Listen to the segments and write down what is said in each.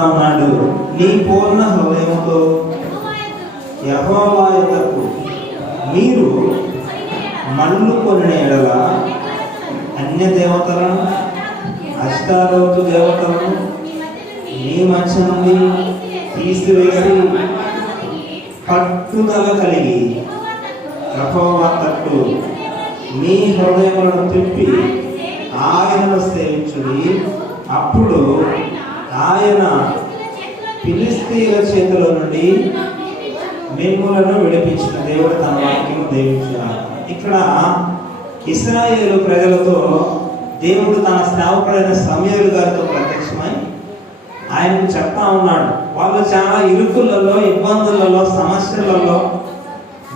అన్నాడు, నీ పూర్ణ హృదయముతో యెహోవా యొద్దకు మీరు మళ్ళుకొనిన ఎడల అన్య దేవతలను అష్టారోతు దేవతలను మీ మధ్య నుండి తీసివేసి పట్టుదల కలిగి యెహోవా తట్టు మీ హృదయములను తిప్పి ఆయనను సేవించుడి. అప్పుడు ఆయన ఫిలిష్తీయుల చేతిలో నుండి మిమ్ములను విడిపించిన దేవుడు తన వాక్యము దీవించారు. ఇక్కడ ఇశ్రాయేలు ప్రజలతో దేవుడు తన సేవకుడైన సమూయేలు గారితో ప్రత్యక్షమై ఆయనకు చెప్తా ఉన్నాడు. వాళ్ళు చాలా ఇరుకులలో, ఇబ్బందులలో, సమస్యలలో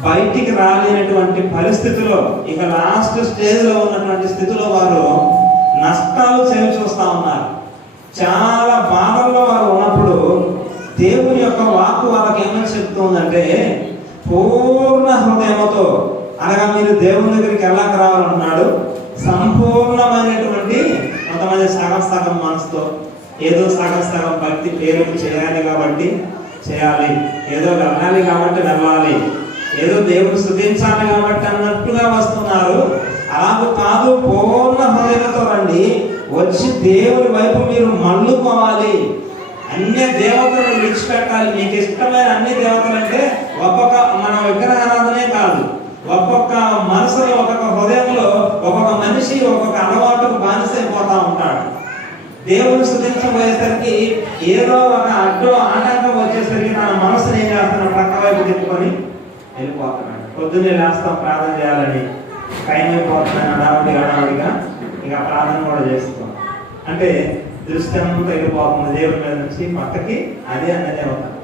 బయటికి రాలేనటువంటి పరిస్థితిలో, ఇక లాస్ట్ స్టేజ్లో ఉన్నటువంటి స్థితిలో వారు నష్టాలు చేసి చూస్తూ ఉన్నారు. చాలా బాధల్లో వారు ఉన్నప్పుడు దేవుని యొక్క వాక్కు వాళ్ళకి ఏమని చెప్తుందంటే, పూర్ణ హృదయంతో అనగా మీరు దేవుని దగ్గరికి ఎలా రావాలన్నాడు, సంపూర్ణమైనటువంటి, కొంతమంది సగం సగం మనసుతో, ఏదో సగం సగం భక్తి పేరు చేయాలి కాబట్టి చేయాలి, ఏదో వెళ్ళాలి కాబట్టి వెళ్ళాలి, ఏదో దేవుడు స్తుతించాలి కాబట్టి అన్నట్టుగా వస్తున్నారు. అలాగే కాదు, పూర్ణ హృదయంతో రండి, వచ్చి దేవుని వైపు మీరు మళ్ళుకోవాలి. అన్య దేవతలను విడిచిపెట్టాలి. మీకు ఇష్టమైన అన్ని దేవతలు అంటే ఒక్కొక్క మన విగ్రహారాధనే కాదు, ఒక్కొక్క మనసులో, ఒక్కొక్క హృదయంలో ఒక్కొక్క మనిషి ఒక్కొక్క అలవాటుకు బానిసైపోతా ఉంటాడు. దేవుని స్తుతించబోయేసరికి ఏదో ఒక అడ్డు ఆటంకం వచ్చేసరికి తన మనసుని ఏం చేస్తున్నాడు, ప్రక్క వైపు తిప్పుకొని వెళ్ళిపోతున్నాడు. పొద్దున్నే లేస్తాం ప్రార్థన చేయాలని, టైం అయిపోతున్నాను హడావుడిగా ఇక ప్రార్థన కూడా చేస్తాం అంటే దృష్టి అంతా వెళ్ళిపోతుంది దేవుడి మీద నుంచి పక్కకి. అదే అన్నదే అవుతాను.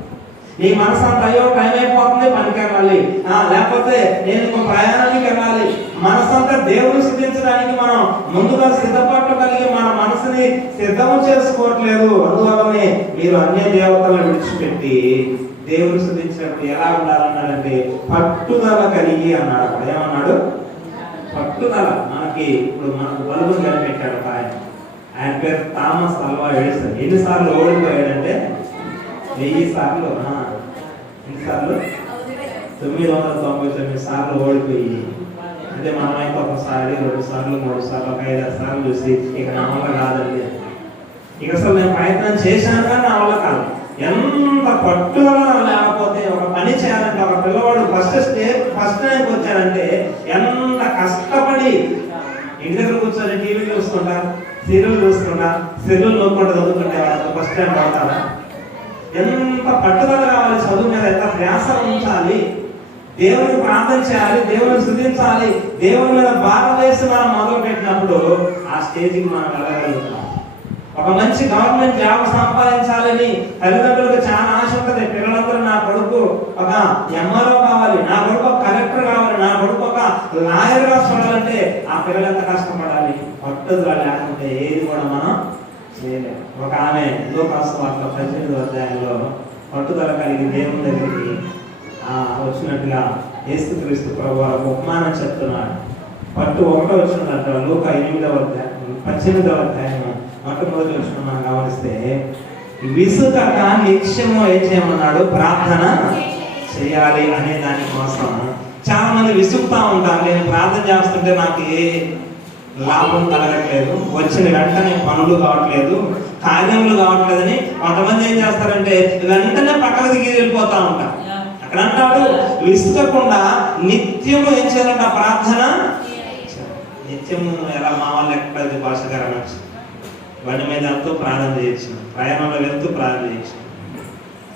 నీ మనసు అంతా అయ్యో టైం అయిపోతుంది పనికి వెళ్ళాలి, లేకపోతే నేను ఇంకో ప్రయాణానికి వెళ్ళాలి. మనసంతా దేవుని స్థుతించడానికి మనం ముందుగా సిద్ధపట్టు కలిగి మన మనసుని సిద్ధం చేసుకోవట్లేదు. అందువల్లనే మీరు అన్య దేవతలను విడిచిపెట్టి దేవుని స్థుతించినప్పుడు ఎలా ఉండాలన్నాడంటే పట్టుదల కలిగి అన్నాడు. అప్పుడు ఏమన్నాడు, పట్టుదల. మనకి ఇప్పుడు మనకు బలుగు కనిపెట్టాడు ఆయన పేరు థామస్ అల్వా ఎడిసన్. ఎన్నిసార్లు ఓడిపోయాడంటే 1000 సార్లు. ఎన్నిసార్లు? 999 సార్లు ఓడిపోయి. అంటే మనమైతే ఒకసారి, 2 సార్లు, 3 సార్లు, ఒక 5-6 సార్లు చూసి ఇక నా వల్ల కాదండి, ఇక అసలు నేను ప్రయత్నం చేశాను కానీ నా వల్ల కాదు. ఎంత పట్టుదల లేకపోతే ఒక పని చేయాలంటే, ఒక పిల్లవాడు ఫస్ట్ టైంకి వచ్చాడంటే ఎంత కష్టపడి ఇంటి దగ్గర కూర్చొని టీవీ చూసుకుంటా, సీరియల్ చూసుకుంటా, సెల్లులు నోక్కుంటా చదువుకుంటే ఫస్ట్ టైం పడతారా? ఎంత పట్టుదల కావాలి చదువు మీద, ఎంత ధ్యాస ఉంచాలి, దేవుని ప్రార్థన చేయాలి, దేవుని స్తుతించాలి. దేవుని మీద భారం వేసి మనం మొదలు పెట్టినప్పుడు ఆ స్టేజ్కి మనం వెళ్ళగలుగుతాం. ఒక మంచి గవర్నమెంట్ జాబ్ సంపాదించాలని తల్లిదండ్రులకు చాలా ఆశ ఉంటుంది. పిల్లలందరూ నా కొడుకు ఒక ఎంఆర్ఓ కావాలి, నా కొడుకు ఒక కలెక్టర్ కావాలి, నా కొడుకు ఒక లాయర్ గా చూడాలంటే ఆ పిల్లలు ఎంత కష్టపడాలి. పట్టుదల లేకుంటే ఏది కూడా మనం చేయలేము. ఒక ఆమె లూకాసు వార్త 18వ అధ్యాయంలో పట్టుదల కలిగి దేవుని దగ్గరికి వచ్చినట్టుగా యేసుక్రీస్తు ప్రభువు ఉపమానం చెప్తున్నాడు. పట్టు 1 వచ్చినట్ట లూకా 8వ అధ్యాయం 18వ అధ్యాయం మొట్టమొదటి వచ్చిన మనం గమనిస్తే, విసుకక నిత్యము ఏం చేయమన్నాడు, ప్రార్థన చేయాలి అనే దానికోసం. చాలా మంది విసుగుతా ఉంటారు, నేను ప్రార్థన చేస్తుంటే నాకు ఏ లాభం కలగట్లేదు, వచ్చిన వెంటనే పనులు కావట్లేదు, కార్యములు కావట్లేదని కొంతమంది ఏం చేస్తారంటే వెంటనే పక్కకు దిగి వెళ్ళిపోతా ఉంటారు. అక్కడ అంటాడు, విసుగకుండా నిత్యము ఏం చేయాలంట, ప్రార్థన. నిత్యము ఎలా మా వాళ్ళు ఎక్కడ భాష గారు బండి మీద వెళ్తూ ప్రార్థన చేయొచ్చు, ప్రయాణంలో వెళ్తూ ప్రార్థన చేయొచ్చు.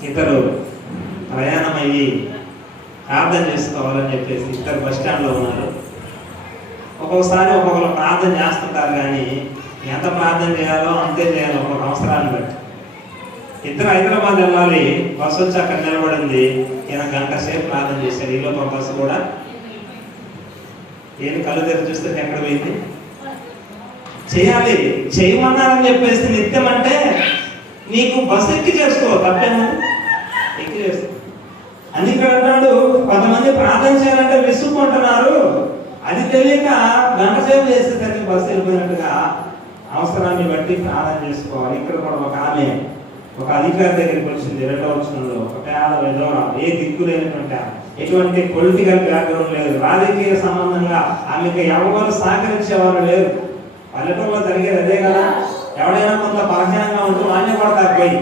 ఇద్దరు ప్రయాణం అయ్యి ప్రార్థన చేసుకోవాలని చెప్పేసి ఇద్దరు బస్ స్టాండ్లో ఉన్నారు. ఒక్కొక్కసారి ఒక్కొక్కరు ప్రార్థన చేస్తుంటారు, కానీ ఎంత ప్రార్థన చేయాలో అంతే చేయాలి ఒక్కొక్క అవసరాన్ని బట్టి. ఇద్దరు హైదరాబాద్ వెళ్ళాలి, బస్సు వచ్చి అక్కడ నిలబడింది. ఈయన గంట సేపు ప్రార్థన చేశాడు. ఈ లోపల బస్సు కూడా ఏది కళ్ళు తెరిచి చూస్తే ఎక్కడ పోయింది. చేయాలి, చేయమన్నారని చెప్పేసి నిత్యం అంటే నీకు బస్సు ఎక్కి చేసుకో, తప్పేమో ఎక్కి చేసుకో. అందుకే అంటాడు, కొంతమంది ప్రార్థన చేయాలంటే విసుక్కుంటున్నారు. అది తెలియక గంట సేపు చేసేసరికి బస్సు వెళ్ళిపోయినట్టుగా అవసరాన్ని బట్టి ప్రార్థన చేసుకోవాలి. ఇక్కడ కూడా ఒక ఆమె ఒక అధికారి దగ్గరికి వచ్చింది 2వ వచనంలో. ఒక పేద విధవరాలు, ఏ దిక్కు లేనటువంటి, ఎటువంటి పొలిటికల్ బ్యాక్గ్రౌండ్ లేదు, రాజకీయ సంబంధంగా ఆమెకు ఎవరు సహకరించేవారు లేరు. పల్లెటూరులో జరిగేది అదే కదా. ఎవడైనా కొంత బలహీనంగా ఉంటే వాడిని కొడతారు పోయి,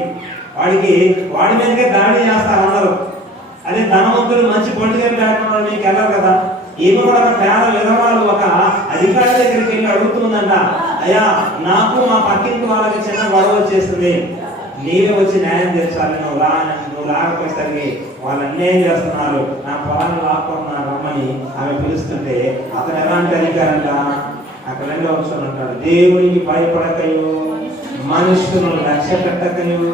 వాడి మీదకే దాడి చేస్తారు అందరూ. అదే ధనవంతులు మంచి పొలిటికల్ బ్యాక్గ్రౌండ్ మీకు వెళ్ళరు కదా. ఈమె కూడా ఒక పేద విధవరాలు ఒక అధికారి దగ్గరికి వెళ్ళి అడుగుతుందంట, అయ్యా నాకు మా పక్కింటి వాళ్ళకి చిన్న గొడవ వచ్చేస్తుంది, నీవే వచ్చి న్యాయం తీర్చాలి, నువ్వు రాకపోయేసరికి వాళ్ళు అన్యాయం చేస్తున్నారు, నా పొలాన్ని లాక్కుంటున్నారు రమ్మని ఆమె పిలుస్తుంటే అతను ఎలాంటి అధికారంట? అక్కడ 2వ వచనం అంటాడు, దేవునికి భయపడకయు మనుషులను లక్ష్య పెట్టకయు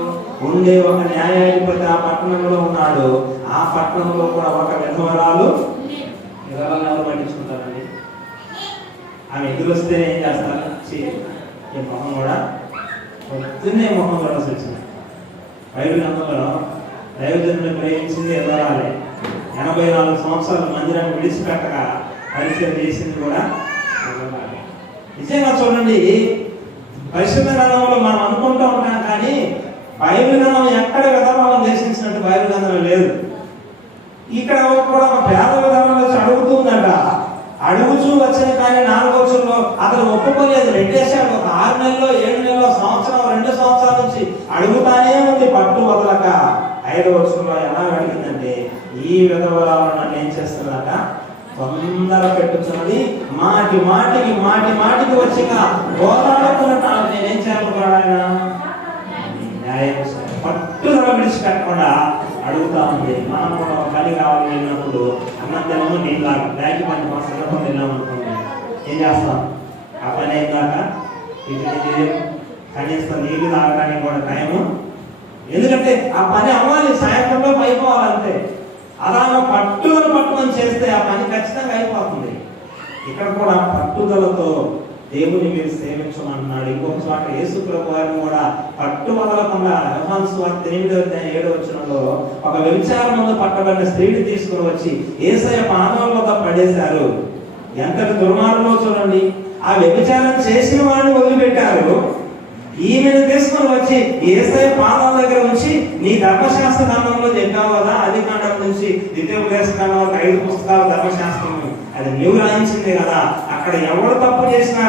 ఉండే ఒక న్యాయాధిపతి ఆ పట్టణంలో ఉన్నాడు. ఆ పట్టణంలో కూడా ఒక విధవరాలు ఎవరు పట్టించుకుంటారండి? ఆమె ఎదురొస్తే ఏం చేస్తారు? ఈ మొహం కూడా పొద్దున్నే మొహం కూడా వచ్చింది. బైబిల్ గ్రంథంలో దైవజనులను ప్రేమించింది ఎదరాలే, 84 సంవత్సరాలు మందిరాన్ని విడిచిపెట్టక పరిచయం చేసింది కూడా ఎదరాలే. నిజంగా చూడండి, పరిశుద్ధ గ్రంథంలో మనం అనుకుంటూ ఉంటాం కానీ బైబిల్ గ్రంథం ఎక్కడ విధవాలను దేశించినట్టు బైబిల్ గ్రంథంలో లేదు. ఇక్కడ కూడా ఒక పేద విధవాలను వచ్చి అడుగుతుందట. అడుగుచూ వచ్చిన కానీ 4వ వచనంలో అతను ఒప్పుకోలేదు, నెట్టేశాడు. ఒక 6 నెలల్లో 7 నెలల్లో సంవత్సరం 2 సంవత్సరాల నుంచి అడుగుతానే ఉంది పట్టు వదలక. 5వ వచనంలో ఎలా అడిగిందంటే, ఈ విధవరాలు నన్ను ఏం చేస్తున్నట? తొందర పెట్టుతున్నది, మాటికి వచ్చిగా గోదావరి నేనేం చేయాలనుకున్నాడు ఆయన? న్యాయం పట్టుదల విడిచిపెట్టకుండా అడుగుతా ఉంది. మనం కూడా ఒక పని కావాలి వెళ్ళినప్పుడు అన్నం తినము నీళ్ళు బ్యాగ్ పని మా సందర్భం వెళ్ళామనుకోండి, ఏం చేస్తాం? ఆ పని అయిందాక కనీసం నీళ్లు తాగడానికి కూడా టైము, ఎందుకంటే ఆ పని అవ్వాలి, సాయంత్రంలో అయిపోవాలంటే. అలా పట్టుమని చేస్తే ఆ పని ఖచ్చితంగా అయిపోతుంది. ఇక్కడ కూడా పట్టుదలతో దేవుని మీరు సేవించమన్నాడు. ఇంకొక చోట యేసు ప్రభు వారిని కూడా పట్టు వదలకుండా యోహాను సువార్త 8వ వచనంలో ఒక వ్యభిచారములో పట్టబడిన స్త్రీని తీసుకుని వచ్చి యేసయ్య పాదాల వద్ద పడేశారు. ఎంతటి దుర్మార్గమో చూడండి. ఆ వ్యభిచారం చేసిన వాడిని వదిలిపెట్టారు, ఈమెను తీసుకొని వచ్చి యేసయ్య పాదాల దగ్గర ఉంచి, నీ ధర్మశాస్త్ర గ్రంథంలో చెప్పావు కదా, ఆది కాండం నుంచి ద్వితీయోపదేశ కాండం 5 పుస్తకాలు ధర్మశాస్త్రం, అది నీవు రాయించింది కదా, అక్కడ ఎవరు తప్పు చేసినా